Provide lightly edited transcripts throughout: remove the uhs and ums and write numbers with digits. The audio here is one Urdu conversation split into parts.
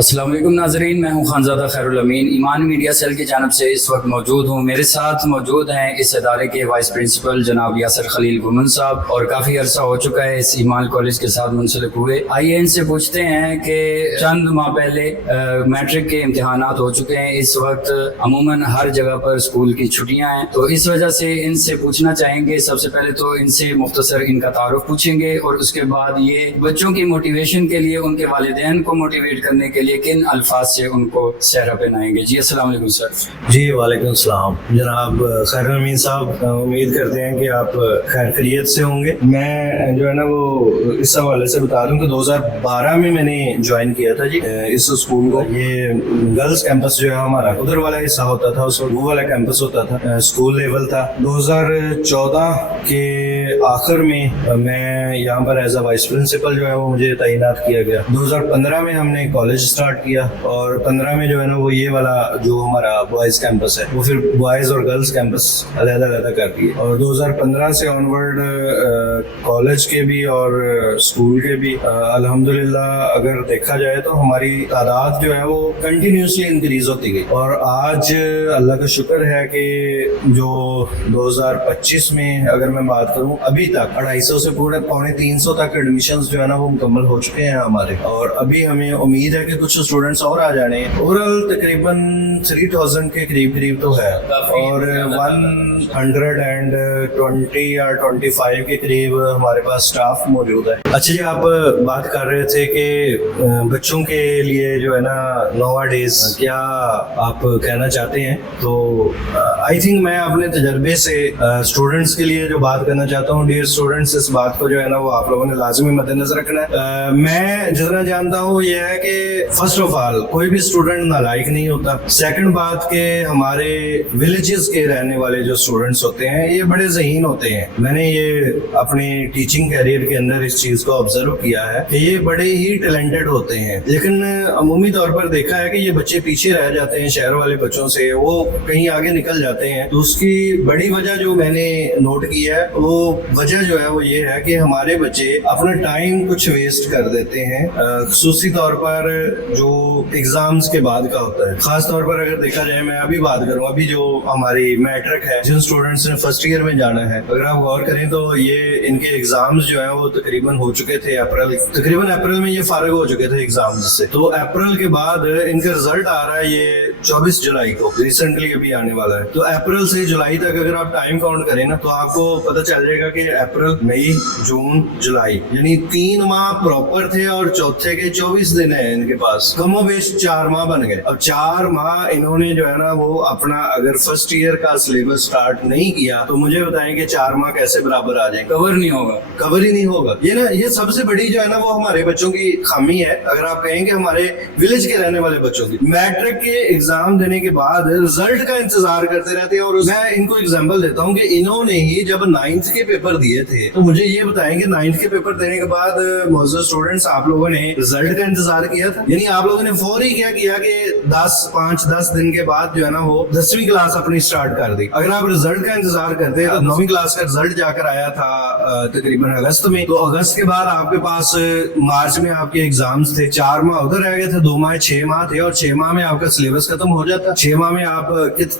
السلام علیکم ناظرین، میں ہوں خانزادہ خیرالامین، ایمان میڈیا سیل کی جانب سے اس وقت موجود ہوں۔ میرے ساتھ موجود ہیں اس ادارے کے وائس پرنسپل جناب یاسر خلیل گمن صاحب، اور کافی عرصہ ہو چکا ہے اس ایمان کالج کے ساتھ منسلک ہوئے۔ آئیے ان سے پوچھتے ہیں کہ چند ماہ پہلے میٹرک کے امتحانات ہو چکے ہیں، اس وقت عموماً ہر جگہ پر اسکول کی چھٹیاں ہیں، تو اس وجہ سے ان سے پوچھنا چاہیں گے۔ سب سے پہلے تو ان سے مختصر ان کا تعارف پوچھیں گے، اور اس کے بعد یہ بچوں کی موٹیویشن کے لیے، ان کے والدین کو موٹیویٹ کرنے کے لیے کن الفاظ سے ان کو صحرا پہنائیں گے۔ جی السلام علیکم سر۔ جی وعلیکم السلام جناب خیرالامین صاحب، امید کرتے ہیں کہ آپ خیر خیریت سے ہوں گے۔ میں جو ہے نا وہ اس حوالے سے بتا دوں کہ 2012 میں نے جوائن کیا تھا جی اس اسکول کو۔ یہ گرلز کیمپس جو ہے ہمارا ادھر والا حصہ ہوتا تھا، اس وقت وہ والا کیمپس ہوتا تھا، اسکول لیول تھا۔ 2014 کے آخر میں میں یہاں پر ایز اے وائس پرنسپل جو ہے وہ مجھے تعینات کیا گیا۔ 2015 میں ہم نے کالج اسٹارٹ کیا، اور 15 میں جو ہے نا وہ یہ والا جو ہمارا بوائز کیمپس ہے وہ پھر بوائز اور گرلز کیمپس علیحدہ علیحدہ کر دیے، اور 2015 سے آن ورڈ کالج کے بھی اور اسکول کے بھی الحمدللہ اگر دیکھا جائے تو ہماری تعداد جو ہے وہ کنٹینیوسلی انکریز ہوتی گئی، اور آج اللہ کا شکر ہے کہ جو 2025 میں اگر میں بات کروں ابھی تک 250 سے پورے 250 تک ایڈمیشنز جو ہے نا وہ مکمل ہو چکے ہیں ہمارے، اور ابھی ہمیں امید ہے کہ کچھ اسٹوڈنٹس اور آ جانے ہیں۔ اوورآل تقریباً 3000 کے قریب تو ہے، اور 120 یا 25 کے قریب ہمارے پاس اسٹاف موجود ہے۔ اچھا جی، آپ بات کر رہے تھے کہ بچوں کے لیے جو ہے نا نوا ڈیز کیا آپ کہنا چاہتے ہیں، تو آئی تھنک میں اپنے تجربے سے اسٹوڈنٹس کے لیے جو بات کرنا چاہتا ہوں، ڈیئر اسٹوڈنٹس، اس بات کو جو ہے نا وہ آپ لوگوں نے لازمی مد نظر رکھنا ہے۔ میں جتنا جانتا ہوں یہ ہے کہ فرسٹ آف آل کوئی بھی اسٹوڈنٹ نالائق نہیں ہوتا۔ سیکنڈ بات کہ ہمارے ولیجز کے رہنے والے جو اسٹوڈنٹس ہوتے ہیں یہ بڑے ذہین ہوتے ہیں۔ میں نے یہ اپنے ٹیچنگ کیریئر کے اندر اس چیز کو آبزرو کیا ہے کہ یہ بڑے ہی ٹیلنٹڈ ہوتے ہیں، لیکن عمومی طور پر دیکھا ہے کہ یہ بچے پیچھے رہ جاتے ہیں شہر والے بچوں سے، وہ کہیں آگے نکل جاتے ہیں۔ تو اس کی بڑی وجہ جو میں نے نوٹ کی ہے، وہ وجہ جو ہے وہ یہ ہے کہ ہمارے بچے اپنا ٹائم کچھ ویسٹ کر دیتے ہیں، خصوصی طور پر جو ایگزامز کے بعد کا ہوتا ہے۔ خاص طور پر اگر دیکھا جائے، میں ابھی بات کروں، ابھی جو ہماری میٹرک ہے، جن اسٹوڈنٹس نے فرسٹ ایئر میں جانا ہے، اگر آپ غور کریں تو یہ ان کے ایگزامز جو ہیں وہ تقریباً ہو چکے تھے تقریباً اپریل میں یہ فارغ ہو چکے تھے ایگزامز سے۔ تو اپریل کے بعد ان کا رزلٹ آ رہا ہے یہ 24 جولائی کو، ریسنٹلی ابھی آنے والا ہے۔ تو اپریل سے جولائی تک اگر آپ ٹائم کاؤنٹ کریں نا تو آپ کو پتہ چل جائے گا کہ اپریل، مئی، جون، جولائی، یعنی 3 ماہ پراپر تھے، اور چوتھے کے 24 دن ہیں ان کے پاس، کم و بیش 4 ماہ بن گئے۔ اب 4 ماہ انہوں نے جو ہے نا وہ اپنا اگر فرسٹ ایئر کا سلیبس سٹارٹ نہیں کیا تو مجھے بتائیں کہ 4 ماہ کیسے برابر آ جائیں گے؟ کور ہی نہیں ہوگا۔ یہ سب سے بڑی جو ہے نا وہ ہمارے بچوں کی خامی ہے، اگر آپ کہیں کہ ہمارے ولیج کے رہنے والے بچوں کی میٹرک کے ایگزام دینے کے بعد رزلٹ کا انتظار کرتے رہتے ہیں۔ اور میں ان کو ایگزامپل دیتا ہوں کہ انہوں نے ہی جب 9th کے پیپر دیے تھے تو مجھے یہ بتائیں کہ 9th کے پیپر دینے کے بعد معزز اسٹوڈنٹس آپ لوگوں نے رزلٹ کا انتظار کیا تھا؟ یعنی آپ لوگوں نے فوری کیا کہ 5-10 دن کے بعد جو ہے نا وہ 10ویں کلاس اپنی سٹارٹ کر دی۔ اگر آپ رزلٹ کا انتظار کرتے تو 9ویں کلاس کا رزلٹ جا کر آیا تھا تقریباً اگست میں، تو اگست کے بعد آپ کے پاس مارچ میں آپ کے ایگزامز تھے، 4 ماہ ادھر رہ گئے تھے، 2 ماہ 6 ماہ تھے، اور 6 ماہ میں آپ کا سلیبس ختم ہو جاتا۔ 6 ماہ میں آپ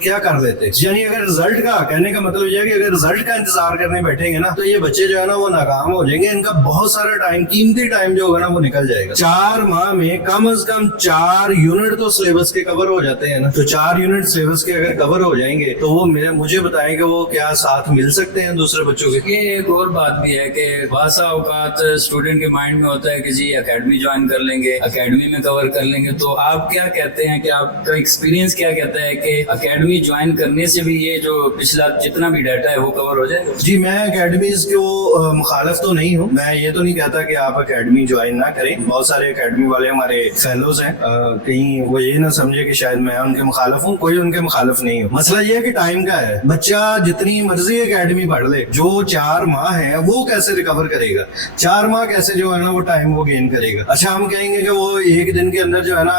کیا کر لیتے؟ یعنی اگر رزلٹ کا کہنے کا مطلب یہ ہے کہ اگر رزلٹ کا انتظار کرنے بیٹھیں گے نا تو یہ بچے جو ہے نا وہ ناکام ہو جائیں گے، ان کا بہت سارا ٹائم، قیمتی ٹائم جو ہوگا نا وہ نکل جائے گا۔ 4 ماہ میں کم از کم 4 یونٹ تو سلیبس کے کور ہو جاتے ہیں نا، تو 4 یونٹ سلیبس کے اگر کور ہو جائیں گے تو وہ مجھے بتائیں کہ وہ کیا ساتھ مل سکتے ہیں دوسرے بچوں کے؟ یہ ایک اور بات بھی ہے کہ بعض اوقات اسٹوڈنٹ کے مائنڈ میں ہوتا ہے کہ جی اکیڈمی جوائن کر لیں گے، اکیڈمی میں کور کر لیں گے، تو آپ کیا کہتے ہیں کہ آپ کا ایکسپیرینس کیا کہتا ہے کہ اکیڈمی جوائن کرنے سے بھی یہ جو پچھلا جتنا بھی ڈیٹا ہے وہ کور ہو جائے گا؟ جی میں اکیڈمیز کو مخالف تو نہیں ہوں، میں یہ تو نہیں کہتا کہ آپ اکیڈمی جوائن نہ کریں، بہت سارے اکیڈمی والے ہمارے فیلوز ہیں، کہیں وہ یہ نہ سمجھے کہ شاید میں ان کے مخالف ہوں، کوئی ان کے مخالف نہیں ہوں۔ مسئلہ یہ ہے کہ ٹائم کا ہے، بچہ جتنی مرضی اکیڈمی پڑھ لے، جو 4 ماہ ہیں وہ کیسے ریکور کرے گا؟ 4 ماہ کیسے جو ہے نا وہ ٹائم وہ گین کرے گا؟ اچھا ہم کہیں گے کہ وہ ایک دن کے اندر جو ہے نا